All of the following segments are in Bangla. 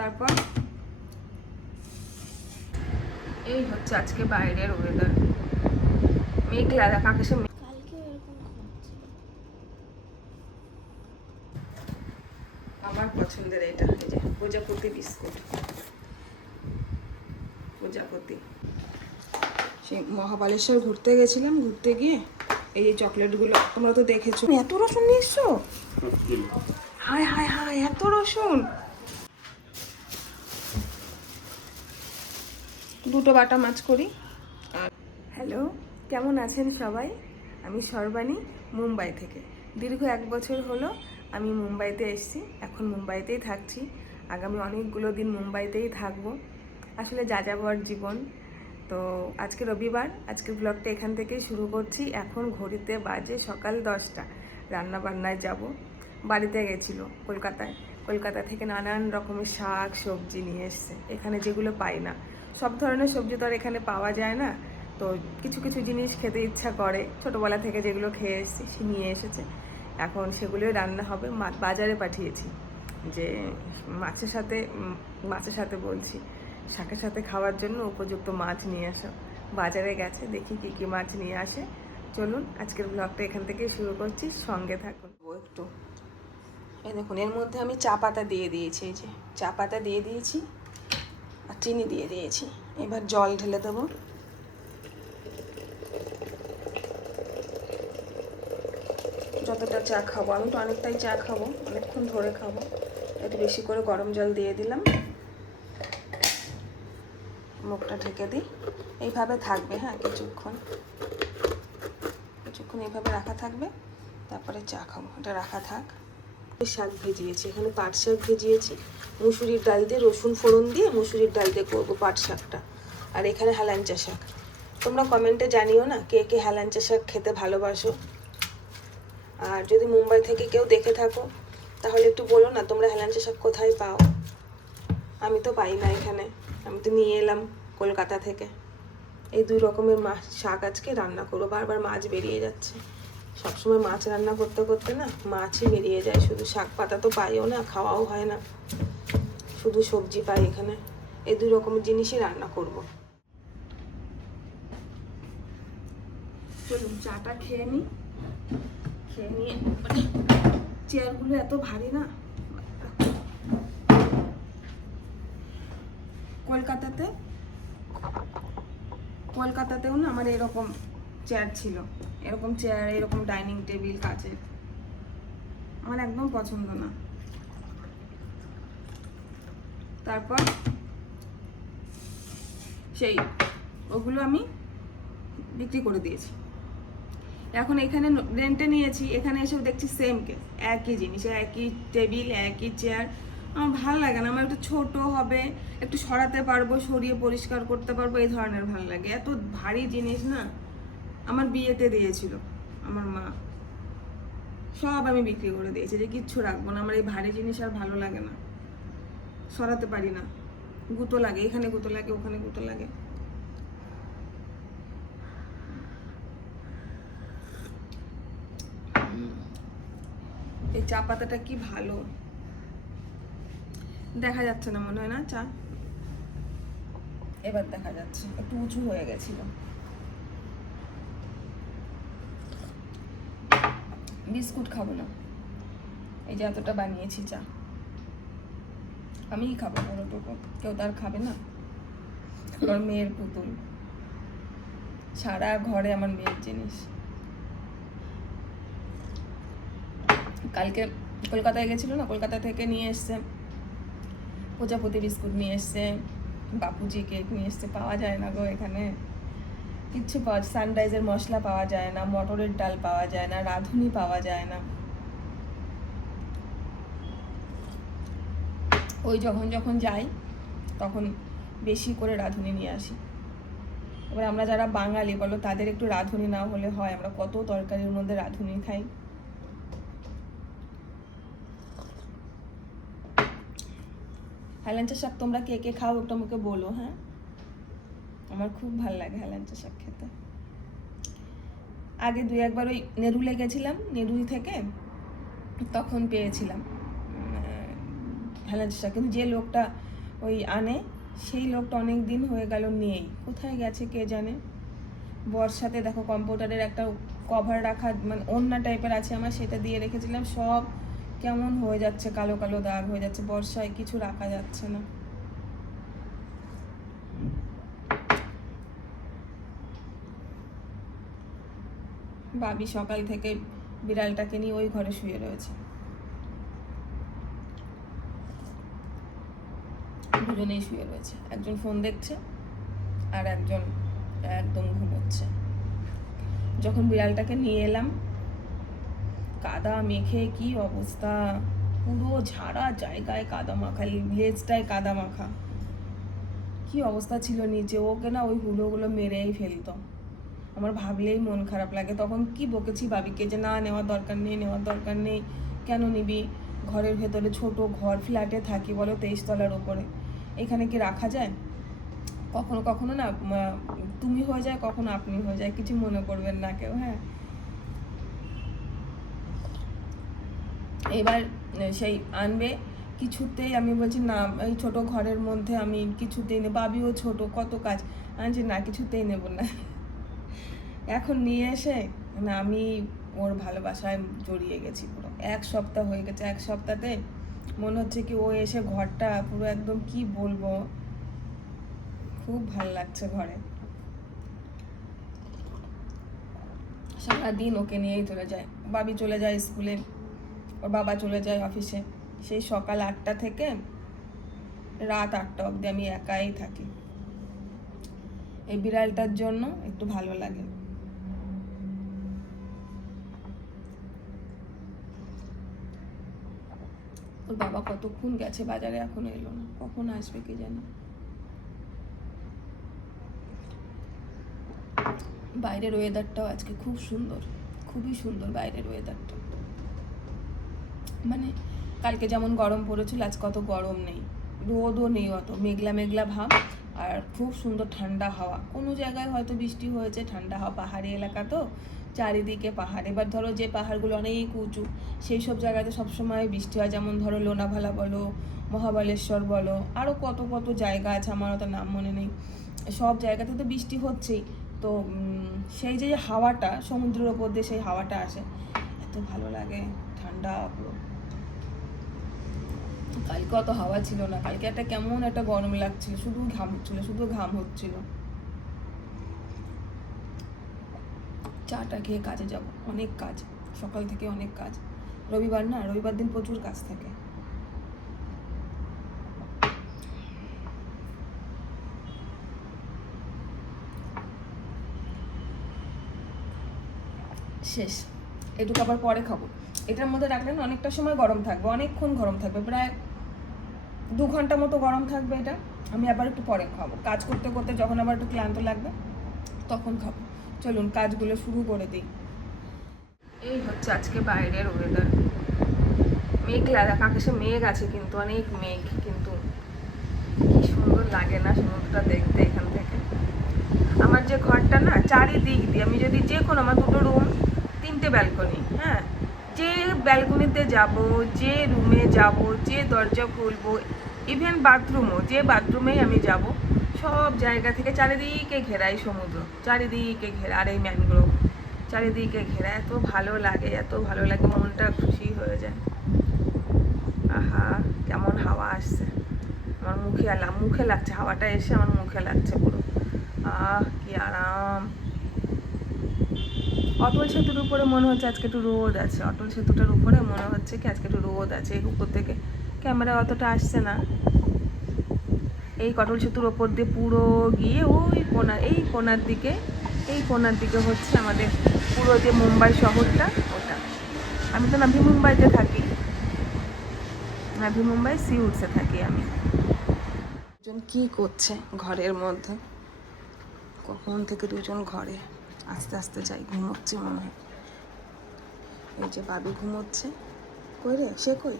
তারপর এই হচ্ছে আজকে বাইরের ওয়েদার, মেঘলা, আকাশে আমার পছন্দের এটা, এই যে প্রজাপতি বিস্কুট, প্রজাপতি। সেই মহাবালেশ্বর ঘুরতে গেছিলাম, ঘুরতে গিয়ে এই যে চকলেটগুলো তোমরা তো দেখেছো। এত রসুন নিয়ে এসছো, হায় হায় হায়, এত রসুন। দুটো বাটা মাছ করি। আর হ্যালো, কেমন আছেন সবাই? আমি সর্বাণী, মুম্বাই থেকে। দীর্ঘ 1 বছর হলো আমি মুম্বাইতে এসেছি, এখন মুম্বাইতেই থাকছি। আগামী অনেকগুলো দিন মুম্বাইতেই থাকবো। আসলে যাযাবর জীবন। তো আজকে রবিবার, আজকের ব্লগটা এখান থেকেই শুরু করছি। এখন ঘড়িতে বাজে সকাল 10টা। রান্না বান্নায় যাব। বাড়িতে গেছিলো কলকাতায়, কলকাতা থেকে নানান রকমের শাক সবজি নিয়ে এসছে। এখানে যেগুলো পাই না, সব ধরনের সবজি তো আর এখানে পাওয়া যায় না। তো কিছু কিছু জিনিস খেতে ইচ্ছা করে, ছোটোবেলা থেকে যেগুলো খেয়ে এসেছি সে নিয়ে এসেছে। এখন সেগুলোই রান্না হবে। বাজারে পাঠিয়েছি যে মাছের সাথে বলছি, শাকের সাথে খাওয়ার জন্য উপযুক্ত মাছ নিয়ে আসো। বাজারে গেছে, দেখি কী কী মাছ নিয়ে আসে। চলুন আজকের ব্লগটা এখান থেকেই শুরু করছি, সঙ্গে থাকুন। একটু এই দেখুন, এর মধ্যে আমি চা পাতা দিয়ে দিয়েছি, এই যে চা পাতা দিয়ে দিয়েছি আর চিনি দিয়ে দিয়েছি। এবার জল ঢেলে দেবো। যতটা চা খাবো, আমি তো অনেকটাই চা খাবো, অনেকক্ষণ ধরে খাবো, একটু বেশি করে গরম জল দিয়ে দিলাম। মুখটা ঢেকে দিই, এইভাবে থাকবে। হ্যাঁ, কিছুক্ষণ এইভাবে রাখা থাকবে, তারপরে চা খাবো। এটা রাখা থাক। শাক ভেজিয়েছি, এখানে পাট শাক ভেজিয়েছি মুসুরির ডাল দিয়ে, রসুন ফোড়ন দিয়ে মুসুরির ডাল দিয়ে করবো পাট শাকটা। আর এখানে হেলাঞ্চা শাক। তোমরা কমেন্টে জানিও না কে কে হেলাঞ্চা শাক খেতে ভালোবাসো। আর যদি মুম্বাই থেকে কেউ দেখে থাকো তাহলে একটু বলো না তোমরা হেলাঞ্চা শাক কোথায় পাও। আমি তো পাই না এখানে, আমি তো নিয়ে এলাম কলকাতা থেকে। এই 2 রকমের মাছ শাক আজকে রান্না করবো। বারবার মাছ বেরিয়ে যাচ্ছে, সবসময় মাছ রান্না করতে করতে না মাছই বেরিয়ে যায়। শুধু শাক পাতা তো পাইও না, খাওয়াও হয় না, শুধু সবজি পাই এখানে। এই 2 রকমের জিনিসই রান্না করব। চলুন চাটা খেয়ে নিই। খেয়ে নিয়ে চেয়ারগুলো এত ভারী না। কলকাতাতেও না আমার এরকম চেয়ার ছিল, এরকম চেয়ার, এরকম ডাইনিং টেবিল কাচের, আমার একদম পছন্দ না। তারপর সেই ওগুলো আমি বিক্রি করে দিয়েছি। এখন এখানে রেন্টে নিয়েছি, এখানে এসে দেখছি সেম কেস, একই জিনিস, একই টেবিল, একই চেয়ার। আমার ভালো লাগে না। আমার একটু ছোট হবে, একটু সরাতে পারবো, সরিয়ে পরিষ্কার করতে পারবো, এই ধরনের ভালো লাগে। এত ভারী জিনিস না। আমার বিয়েতে দিয়েছিল আমার মা, সব আমি বিক্রি করে দিয়েছি, যে কিচ্ছু রাখবো না। আমার এই ভারী জিনিস আর ভালো লাগে না, সরাতে পারি না, গুঁতো লাগে, এখানে গুঁতো লাগে, ওখানে গুঁতো লাগে। এই চা পাতাটা কি ভালো, দেখা যাচ্ছে না মনে হয় না চা, এবার দেখা যাচ্ছে, একটু উঁচু হয়ে গেছিল। বিস্কুট খাবো না, এই যে এতটা বানিয়েছি চা, আমিই খাবো পুরোটুকু, কেউ তার খাবে না। আমার মেয়ের পুতুল, সারা ঘরে আমার মেয়ের জিনিস। কালকে কলকাতায় গেছিল না, কলকাতা থেকে নিয়ে এসছে প্রজাপতি বিস্কুট নিয়ে এসছে, বাপুজি কেক নিয়ে এসছে। পাওয়া যায় না গো এখানে কিচ্ছু, সানরাইজের মশলা পাওয়া যায় না, মটরের ডাল পাওয়া যায় না, রাঁধুনি পাওয়া যায় না। ওই যখন যখন যাই তখন বেশি করে রাঁধুনি নিয়ে আসি। এবার আমরা যারা বাঙালি বলো, তাদের একটু রাঁধুনি না হলে হয়? আমরা কত তরকারির মধ্যে রাঁধুনি খাই। হেলাঞ্চা শাক তোমরা কে কে খাও একটু আমাকে বলো। হ্যাঁ, আমার খুব ভালো লাগে হেলাঞ্চা শাক খেতে। আগে 2-1 বার ওই নেরুলে গেছিলাম, নেরুল থেকে তখন পেয়েছিলাম ভ্যালেন্সটা, কিন্তু যে লোকটা ওই আনে সেই লোকটা অনেক দিন হয়ে গেল নেই, কোথায় গেছে কে জানে। বর্ষাতে দেখো কম্পিউটারের একটা কভার রাখা মানে ওড়না টাইপের আছে আমার, সেটা দিয়ে রেখেছিলাম, সব কেমন হয়ে যাচ্ছে, কালো কালো দাগ হয়ে যাচ্ছে, বর্ষায় কিছু রাখা যাচ্ছে না। বাবি সকাল থেকে বিড়ালটাকে নিয়ে ওই ঘরে শুয়ে রয়েছে, দুজনেই শুয়ে রয়েছে, একজন ফোন দেখছে আর একজন একদম ঘুমোচ্ছে। যখন বিড়ালটাকে নিয়ে এলাম কাদা মেখে কি অবস্থা, পুরো ঝাড়া জায়গায় কাদা মাখা, লেজটায় কাদা মাখা, কি অবস্থা ছিল নিচে। ওকে না ওই হুলোগুলো মেরেই ফেলতো, আমার ভাবলেই মন খারাপ লাগে। তখন কি বকেছি বাবিকে যে না নেওয়ার দরকার নেই, নেওয়ার দরকার নেই, কেন নিবি, ঘরের ভেতরে ছোট ঘর, ফ্ল্যাটে থাকি বলো, 23 তলার ওপরে, এখানে কি রাখা যায়। কখনো কখনো না তুমি হয়ে যায়, কখনো আপনি হয়ে যায়, কিছু মনে করবেন না কেউ। হ্যাঁ, এবার সেই আনবে, কিছুতেই আমি বলছি না এই ছোট ঘরের মধ্যে আমি কিছুতেই নেব, বাবিও ছোট, কত কাজ, আনছি না কিছুতেই নেব না। এখন নিয়ে এসে না আমি ওর ভালোবাসায় জড়িয়ে গেছি পুরো, 1 সপ্তাহ হয়ে গেছে। 1 সপ্তাহে মনে হচ্ছে কি ও এসে ঘরটা পুরো একদম কি বলবো, খুব ভালো লাগছে ঘরে। সারাদিন ওকে নিয়েই চলে যায়, বাবি চলে যায় স্কুলে, ওর বাবা চলে যায় অফিসে, সেই সকাল 8টা থেকে রাত 8টা অবধি আমি একাই থাকি। এই বিড়ালটার জন্য একটু ভালো লাগে। ওর বাবা কতক্ষণ গেছে বাজারে, এখনো এলো না, কখন আসবে কে জানে। বাইরের ওয়েদারটাও আজকে খুব সুন্দর, খুবই সুন্দর বাইরের ওয়েদারটা, মানে কালকে যেমন গরম পড়েছিল আজ কত গরম নেই, রোদও নেই, অত মেঘলা মেঘলা ভাব, আর খুব সুন্দর ঠান্ডা হাওয়া। কোনো জায়গায় হয়তো বৃষ্টি হয়েছে, ঠান্ডা হাওয়া, পাহাড়ি এলাকা তো চারিদিকে পাহাড়। এবার ধরো যে পাহাড়গুলো অনেক উঁচু সেই সব জায়গাতে সবসময় বৃষ্টি হয়, যেমন ধরো লোনাভালা বলো, মহাবালেশ্বর বলো, আরও কত কত জায়গা আছে, আমার অত নাম মনে নেই, সব জায়গাতে তো বৃষ্টি হচ্ছেই। তো সেই যে হাওয়াটা সমুদ্রের ওপর দিয়ে সেই হাওয়াটা আসে, এত ভালো লাগে, ঠান্ডা পুরো। কালকে অত হাওয়া ছিল না, কালকে একটা কেমন একটা গরম লাগছিল, শুধু ঘাম হচ্ছিল, শুধু ঘাম হচ্ছিল। চাটা খেয়ে কাজে যাব, অনেক কাজ, সকাল থেকে অনেক কাজ, রবিবার না, রবিবার দিন প্রচুর কাজ থাকে। শেষ, এটুকু আবার পরে খাবো। এটার মধ্যে রাখলে না অনেকটা সময় গরম থাকবে, অনেকক্ষণ গরম থাকবে, প্রায় 2 ঘন্টা মতো গরম থাকবে এটা। আমি আবার একটু পরে খাবো, কাজ করতে করতে যখন আবার একটু ক্লান্ত লাগবে তখন খাবো। চলুন কাজগুলো শুরু করে দিই। এই হচ্ছে আজকে বাইরের ওয়েদার, মেঘলা, আকাশে মেঘ আছে কিন্তু অনেক মেঘ, কিন্তু কি সুন্দর লাগে না সমুদ্রটা দেখতে এখান থেকে। আমার যে ঘরটা না চারিদিক দিয়ে আমি যদি যে কোনো, আমার 2টো রুম, 3টে ব্যালকনি, হ্যাঁ, যে ব্যালকনিতে যাব, যে রুমে যাব, যে দরজা খুলবো, ইভেন বাথরুমও, যে বাথরুমেই আমি যাব, সব জায়গা থেকে চারিদিকে ঘেরা এই সমুদ্র, চারিদিকে ঘেরা, আর এই ম্যানগ্রোভ চারিদিকে ঘেরা, এত ভালো লাগে, এত ভালো লাগে, মনটা খুশি হয়ে যায়। আহা কেমন হাওয়া আসছে, আমার মুখে লাগছে, হাওয়াটা এসে আমার মুখে লাগছে পুরো, কি আরাম। অটল সেতুর উপরে মনে হচ্ছে আজকে একটু রোদ আছে, অটল সেতুটার উপরে মনে হচ্ছে কি আজকে একটু রোদ আছে, এই উপর থেকে ক্যামেরা অতটা আসছে না। এই অটল সেতুর ওপর দিয়ে পুরো গিয়ে ওই কোনা, এই কোনার দিকে, এই কোনার দিকে হচ্ছে আমাদের পুরো যে মুম্বাই শহরটা, ওটা। আমি তো নাভি মুম্বাইতে থাকি, নাভি মুম্বাই সি উডসে থাকি আমি। দুজন কি করছে ঘরের মধ্যে, কখন থেকে দুজন ঘরে, আস্তে আস্তে যাই, ঘুমোচ্ছে মনে হয়। এই যে বাবি ঘুমোচ্ছে, কই রে সে কই,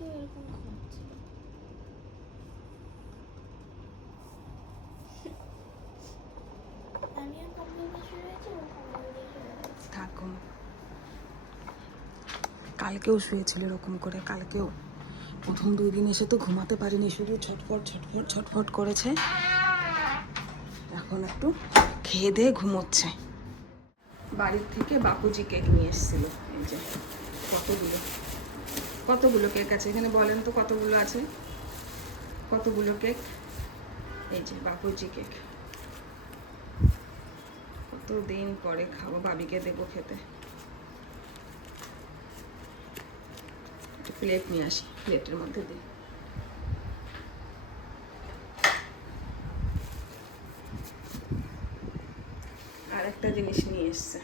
কালকে এরকম খাচ্ছে। আমি আর কম্বল দিয়ে শুয়ে আছি, ও কম্বল দিয়ে শুয়ে আছে। থাকুন, কালকেও শুয়েছিল এরকম করে। কালকেও প্রথম 2 দিন এসে তো ঘুমাতে পারিনি, শুধু ছটফট ছটফট ছটফট করেছে। এখন একটু খেয়ে দিয়ে ঘুমোচ্ছে। বাড়ির থেকে বাপুজি কেক নিয়ে এসেছিল। এই যে কতগুলো কতগুলো কেক আছে এখানে, বলেন তো কতগুলো আছে? কতগুলো কেক? এই যে বাপুজি কেক। কতদিন পরে খাবো, বাবিকে দেবো খেতে। প্লেট নিয়ে আসি, প্লেটের মধ্যে দিই। আর একটা জিনিস নিয়ে এসছে,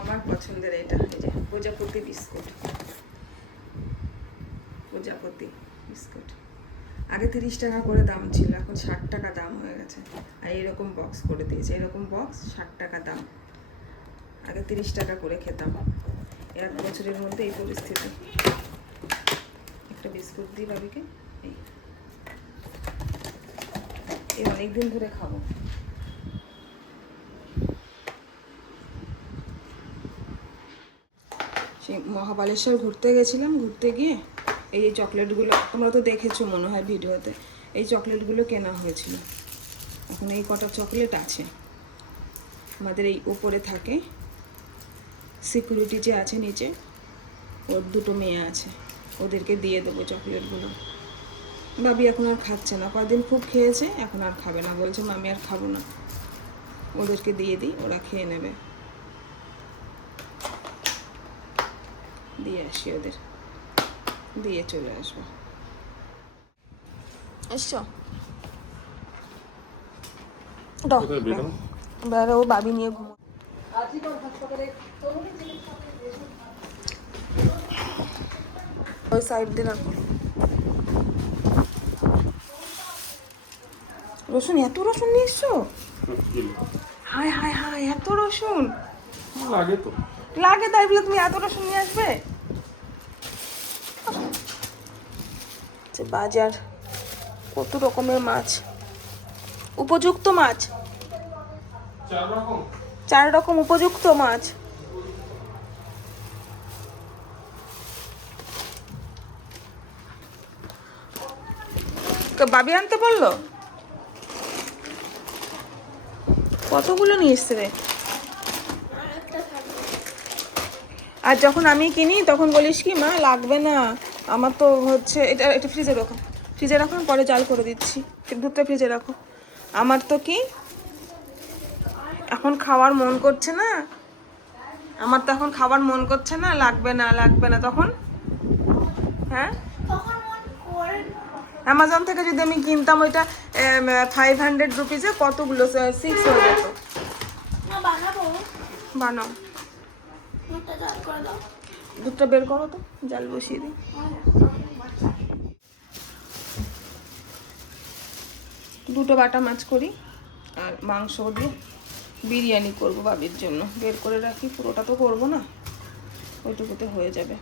আমার পছন্দের এটা, এই যে প্রজাপতি বিস্কুট। প্রজাপতি বিস্কুট আগে 30 টাকা করে দাম ছিল, এখন 60 টাকা দাম হয়ে গেছে। আর এরকম বক্স করে দিয়েছে, এরকম বক্স 60 টাকা দাম। আগে 30 টাকা করে খেতাম। 1 বছরের মধ্যে এই পরিস্থিতি। একটা বিস্কুট দিই বাবিকে, এই অনেকদিন ধরে খাবো। সেই মহাবালেশ্বর ঘুরতে গেছিলাম, ঘুরতে গিয়ে এই যে চকলেটগুলো তোমরা তো দেখেছো মনে হয় ভিডিওতে, এই চকলেটগুলো কেনা হয়েছিল। এখন এই কটা চকলেট আছে আমাদের এই উপরে থাকে। সিকিউরিটি যে আছে নিচে, ওর 2টো মেয়ে আছে, ওদেরকে দিয়ে দেবো চকলেটগুলো। বাবি এখন আর খাচ্ছে না, কদিন খুব খেয়েছে, এখন আর খাবে না, বলছে মামি আর খাবো না। ওদেরকে দিয়ে দিই, ওরা খেয়ে নেবে। দিয়ে আসি, ওদের দিয়ে চলে আসবো। এসছো? বেরো, ও বাবি নিয়ে ঘুমো। ওই সাইড দিয়ে রাখো। রসুন, এত রসুন নিয়ে এসছো? হায় হায় হায়, এত রসুন লাগে তো? লাগে, তাই বলে তুমি এত রসুন নিয়ে আসবে? বাজার কত রকমের মাছ, উপযুক্ত মাছ, 4 রকম উপযুক্ত মাছ। বাবি আনতে বললো? কতগুলো নিয়ে এসছে রে? আর যখন আমি কিনি তখন বলিস কি, মা লাগবে না, আমার তো হচ্ছে এটা, এটা ফ্রিজে রাখো, ফ্রিজে রাখো, পরে জাল করে দিচ্ছি, দুধটা ফ্রিজে রাখো। আমার তো কি এখন খাওয়ার মন করছে না, আমার তো এখন খাবার মন করছে না, লাগবে না লাগবে না, তখন হ্যাঁ অ্যামাজন থেকে যদি আমি কিনতাম ওইটা 500 রুপিসে কতগুলো 6 হয়ে যেত। বানাও, দুধটা বের করো তো, জাল বসিয়ে দিই। দুটো বাটা মাছ করি আর মাংস দিয়ে বিরিয়ানি করব বাবির জন্য। বের করে রাখি, পুরোটা তো করবো না, ওইটুকুতে হয়ে যাবে।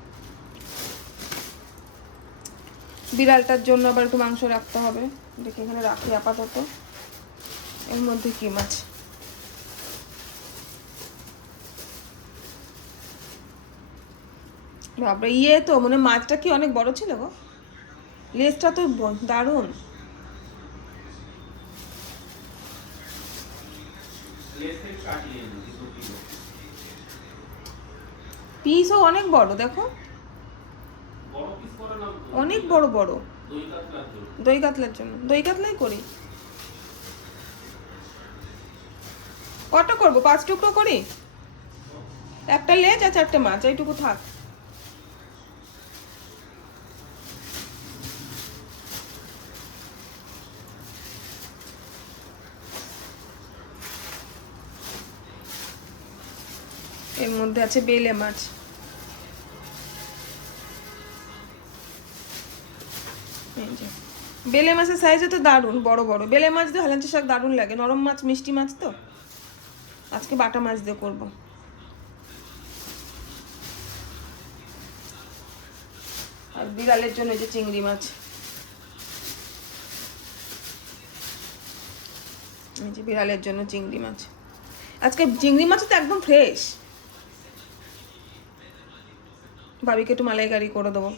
বিড়ালটার জন্য আবার একটু মাংস রাখতে হবে, দেখে এখানে রাখি আপাতত। এর মধ্যে কি মাছ? বাবা, তো মানে মাছটা কি অনেক বড় ছিল গো, লেজটা তো দারুণ। পিসও অনেক বড়, দেখো অনেক বড় বড়। দই কাতলার জন্য, দই কাতলাই করি। কটা করবো? 5 টুকরো করি, একটা লেজ আর 4টে মাছ, এইটুকু থাক। এর মধ্যে আছে বেলে মাছ, এই যে বেলে মাছের সাইজে তো দারুণ বড় বড়। বেলে মাছ দিয়ে হেলাঞ্চা শাক দারুণ লাগে, নরম মাছ, মিষ্টি মাছ তো। আজকে বাটা মাছ দিয়ে করবো। আর বিড়ালের জন্য এই যে চিংড়ি মাছ, এই যে বিড়ালের জন্য চিংড়ি মাছ। আজকে চিংড়ি মাছ তো একদম ফ্রেশ। ভাবিকে একটু মালাইকারি করে দেবো।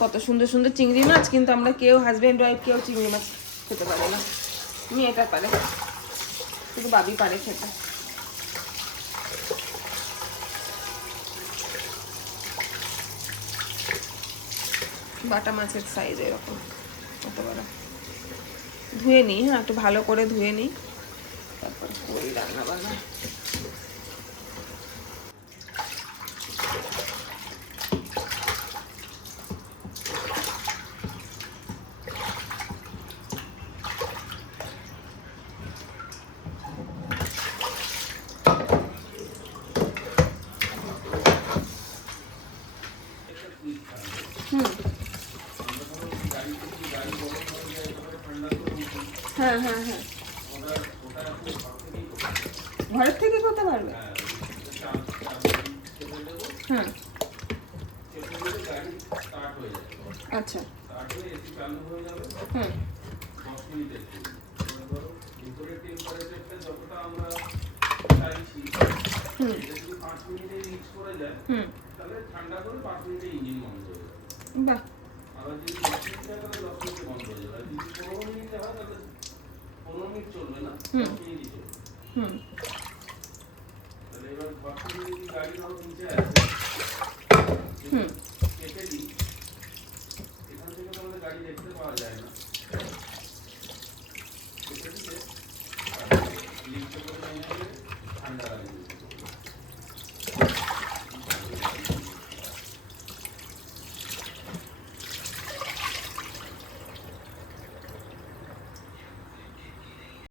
কত সুন্দর সুন্দর চিংড়ি মাছ, কিন্তু আমরা কেউ হাজব্যান্ড ওয়াইফ কেউ চিংড়ি মাছ খেতে পারে না। মেয়েটা পারে, শুধু বাবি পারে খেতে। বাটা মাছের সাইজ এরকম কত বড়। ধুয়ে নিই, হ্যাঁ একটু ভালো করে ধুয়ে নিই, তারপর করি রান্না বান্না। হ্যাঁ হ্যাঁ হ্যাঁ, ঘরের থেকে করতে পারবে। হ্যাঁ আচ্ছা, হুম হুম, বাহ, আবার যদি 10 মিনিট হয় তাহলে 10 মিনিটে বন্ধ হয়ে যাবে। আর যদি 15 মিনিটে হয় তাহলে 15 মিনিট চলবে না, 10 মিনিটই চলবে। হুম তাহলে এবার ঘরটা যদি গাড়ি নাও নিচে আছে, হুম, কেটে দিই, এখান থেকে তো আমাদের গাড়ি দেখতে পাওয়া যায় না। কেটে দিলে লিফটে করে নিয়ে গেলে